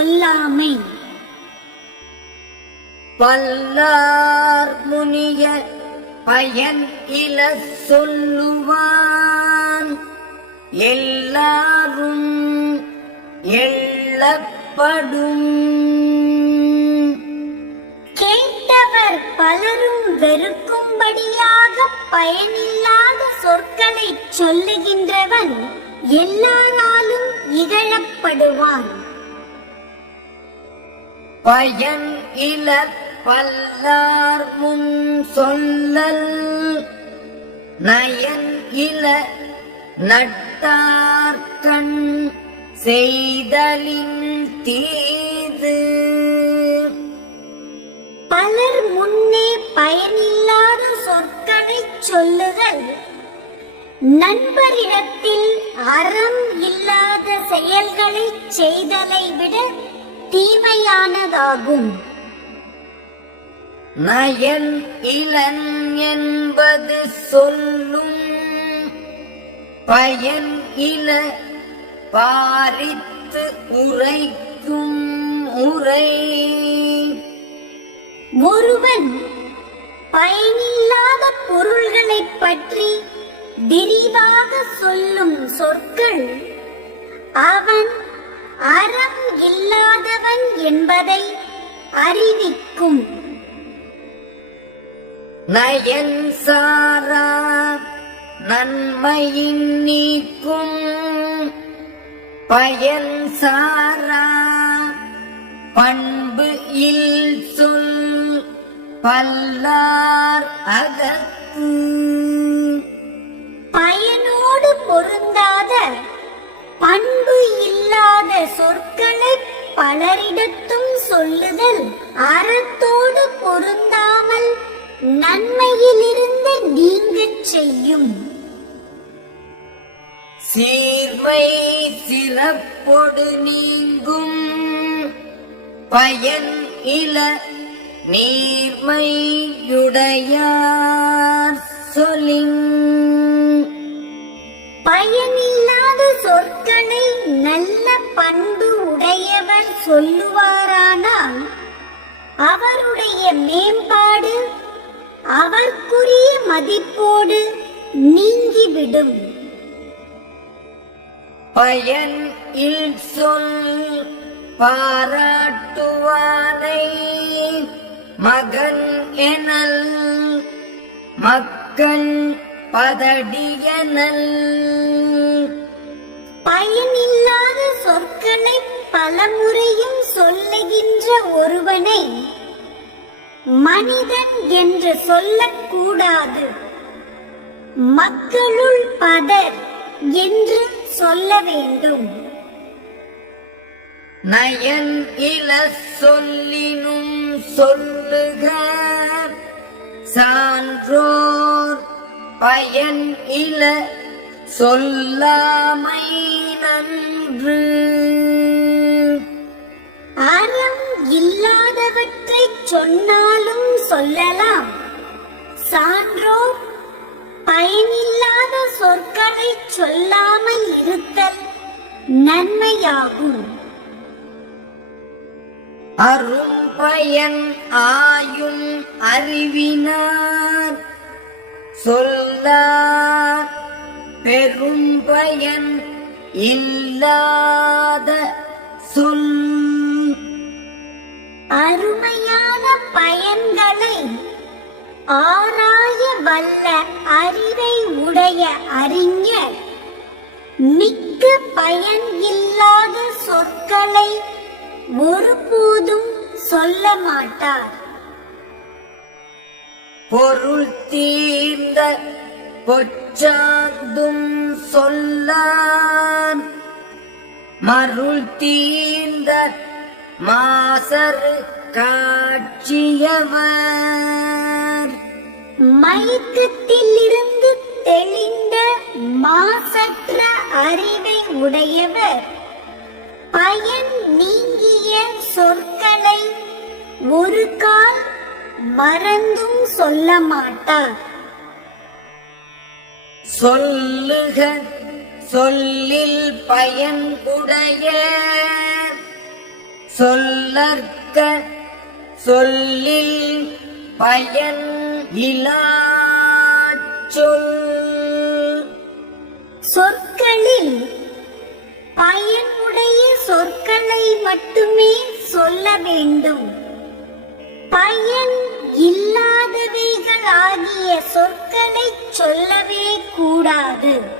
சொல்லாமை. வல்லார் முனிய பயன் இல சொல்லுவான் எல்லாரும் எள்ளப்படும். கேட்டவர் பலரும் வெறுக்கும்படியாக பயனில்லாத சொற்களை சொல்லுகின்றவன் எல்லாராலும் இகழப்படுவான். பயன் இல பல்லார் முன் சொல்லல் நயன் இல நட்டார்கண் செய்தலின் தீது. பலர் முன்னே பயனில்லாத சொற்களை சொல்லுதல் நண்பரிடத்தில் அறம் இல்லாத செயல்களை செய்தலை விட தீமையானதாகும். நயன் இலன் என்பது சொல்லும் பயன் இல பாரித்து உரைக்கும் உரை. ஒருவன் பயனில்லாத பொருள்களைப் பற்றி விரிவாக சொல்லும் சொற்கள் அவன் அறம் இல்லாதவன் என்பதை அறிவிக்கும். நயன் சாரா நன்மையின் நீக்கும் பயன் சாரா பண்பு இல் சொல் பல்லார் அகத்து. பயனோடு பொருந்தாத பண்பு இல்லாத சொற்களை பலரிடத்தும் சொல்லுதல் அறத்தோடு பொருந்தாமல் நன்மையிலிருந்து நீங்கச் செய்யும். சீர்மை சிறப்பொடு நீங்கும் பயன் இல நீர்மையுடையார் சொல்லின். பயனில்லாத சொற்களை நல்ல பண்பு உடையவர் சொல்லுவாரானால் அவருடைய மேம்பாடு அவர்க்குரிய மதிப்போடு நீங்கிவிடும். பயன் இல் சொல் பாராட்டுவானை மகன் எனல் மக்கள் பதடியனல். பயனில்லாத சொற்களை பலமுறையும் சொல்லுகின்ற ஒருவனை மனிதன் என்று சொல்லக்கூடாது. மக்களுள் பதர் என்று சொல்ல வேண்டும். நயன் இல சொல்லினும் சொல்லுக சான்றோர் பயன் இல சொல்லாமை நன்று. அறம் இல்லாதவற்றை சொன்னாலும் சொல்லலாம். சான்றோர் பயனில்லாத சொற்களை சொல்லாமல் இருத்தல் நன்மையாகும். அரும் பயன் ஆயும் அறிவினார் சொல்லார் பெரும் பயன் இல்லாத சொல். அருமையான பயன்களை ஆராய வல்ல அறிவை உடைய அறிஞர் மிக்க பயன் இல்லாத சொற்களை ஒருபோதும் சொல்ல மாட்டார். பொருள் தீர்ந்த பொச்சாந்தும் சொல்லார் மருள் தீர்ந்த மாசரு காட்சியவர். மயக்கத்திலிருந்து தெளிந்த மாசற்ற அறிவை உடையவர் பயன் நீங்கிய சொற்களை ஒரு கால் மறந்தும் சொல்ல மாட்டார். சொல்லுக சொல்லில் பயன் உடைய சொல்லற்க சொல்லில் பயன் இலாச் சொல். சொற்களில் பயனுடைய சொற்களை மட்டுமே சொல்ல வேண்டும். பயன் இல்லாதவைகள் ஆகிய சொற்களை சொல்லவே கூடாது.